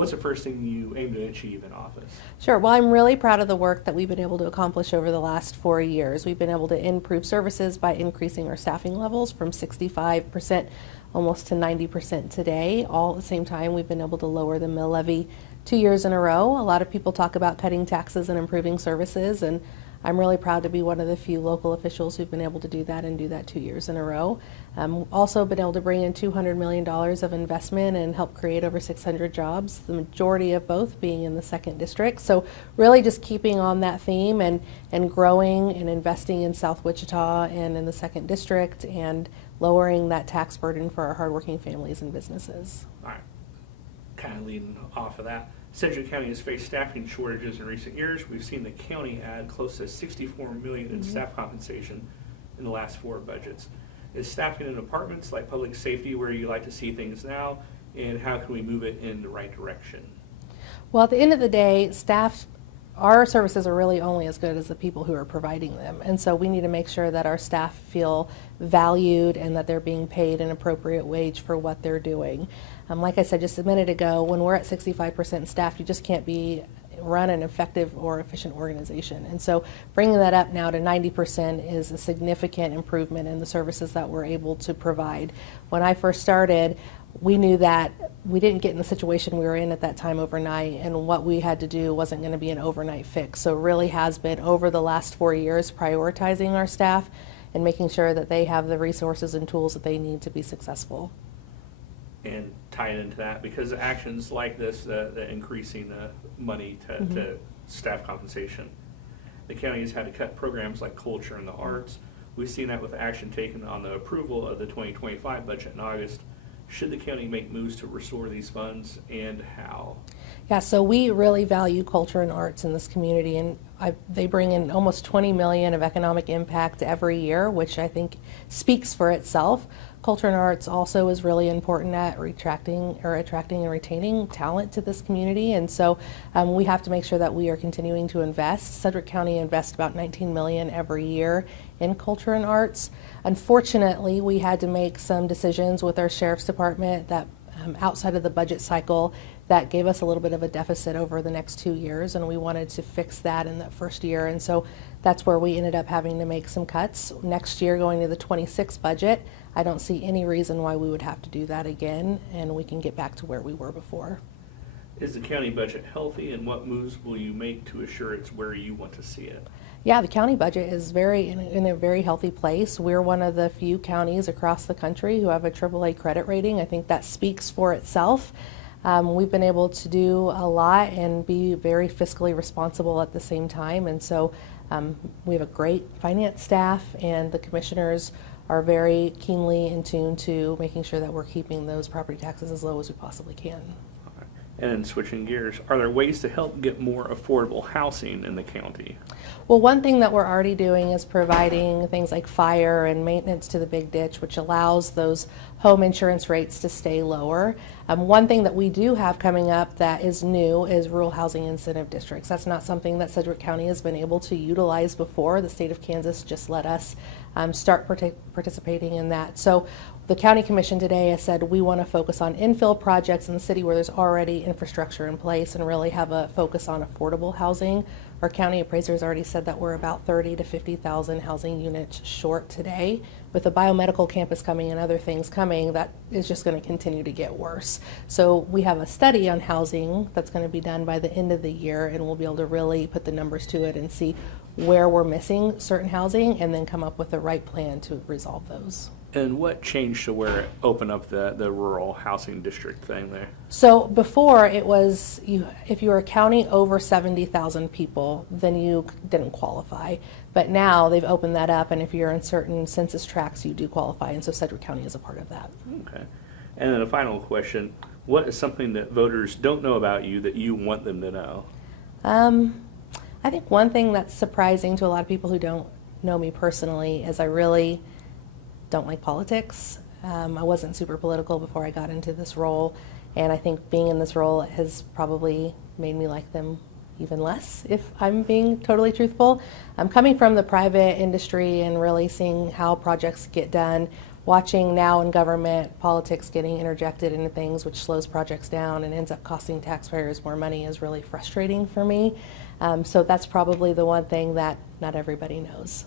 What's the first thing you aim to achieve in office? Sure. Well, I'm really proud of the work that we've been able to accomplish over the last 4 years. We've been able to improve services by increasing our staffing levels from 65% almost to 90% today. All at the same time, we've been able to lower the mill levy 2 years in a row. A lot of people talk about cutting taxes and improving services, and I'm really proud to be one of the few local officials who've been able to do that and do that 2 years in a row. Also been able to bring in $200 million of investment and help create over 600 jobs, the majority of both being in the 2nd District. So really just keeping on that theme and growing and investing in South Wichita and in the 2nd District and lowering that tax burden for our hardworking families and businesses. All right, kind of leading off of that. Sedgwick County has faced staffing shortages in recent years. We've seen the county add close to $64 million in staff compensation in the last 4 budgets. Is staffing in departments like public safety where you like to see things now, and how can we move it in the right direction? Well, at the end of the day, our services are really only as good as the people who are providing them. And so we need to make sure that our staff feel valued and that they're being paid an appropriate wage for what they're doing. Like I said just a minute ago, when we're at 65% staffed, you just can't run an effective or efficient organization. And so bringing that up now to 90% is a significant improvement in the services that we're able to provide. When I first started, we knew that we didn't get in the situation we were in at that time overnight, and what we had to do wasn't going to be an overnight fix. So it really has been over the last 4 years prioritizing our staff and making sure that they have the resources and tools that they need to be successful. And tie it into that, because actions like this, the increasing the money to staff compensation, the county has had to cut programs like culture and the arts. We've seen that with action taken on the approval of the 2025 budget in August. Should the county make moves to restore these funds, and how? Yeah, so we really value culture and arts in this community, and they bring in almost $20 million of economic impact every year, which I think speaks for itself. Culture and arts also is really important at attracting and retaining talent to this community, and so we have to make sure that we are continuing to invest. Sedgwick County invests about $19 million every year in culture and arts. Unfortunately, we had to make some decisions with our sheriff's department that outside of the budget cycle that gave us a little bit of a deficit over the next 2 years, and we wanted to fix that in that first year, and so that's where we ended up having to make some cuts. Next year, going to the 26 budget, I don't see any reason why we would have to do that again, and we can get back to where we were before. Is the county budget healthy, and what moves will you make to assure it's where you want to see it? Yeah, the county budget is in a very healthy place. We're one of the few counties across the country who have a AAA credit rating. I think that speaks for itself. We've been able to do a lot and be very fiscally responsible at the same time, and so we have a great finance staff, and the commissioners are very keenly in tune to making sure that we're keeping those property taxes as low as we possibly can. And switching gears, are there ways to help get more affordable housing in the county? Well, one thing that we're already doing is providing things like fire and maintenance to the big ditch, which allows those home insurance rates to stay lower. One thing that we do have coming up that is new is rural housing incentive districts. That's not something that Sedgwick County has been able to utilize before. The state of Kansas just let us start participating in that. So the county commission today has said we want to focus on infill projects in the city where there's already infrastructure in place and really have a focus on affordable housing. Our county appraisers already said that we're about 30 to 50,000 housing units short today. With the biomedical campus coming and other things coming, that is just going to continue to get worse. So we have a study on housing that's going to be done by the end of the year, and we'll be able to really put the numbers to it and see where we're missing certain housing and then come up with the right plan to resolve those. And what changed to where it opened up the rural housing district thing there? So before it was, if you were a county over 70,000 people, then you didn't qualify. But now they've opened that up, and if you're in certain census tracts, you do qualify, and so Sedgwick County is a part of that. Okay. And then a final question, what is something that voters don't know about you that you want them to know? I think one thing that's surprising to a lot of people who don't know me personally is I really don't like politics. I wasn't super political before I got into this role, and I think being in this role has probably made me like them even less, if I'm being totally truthful. I'm coming from the private industry and really seeing how projects get done. watching now in government politics getting interjected into things which slows projects down and ends up costing taxpayers more money is really frustrating for me. So that's probably the one thing that not everybody knows.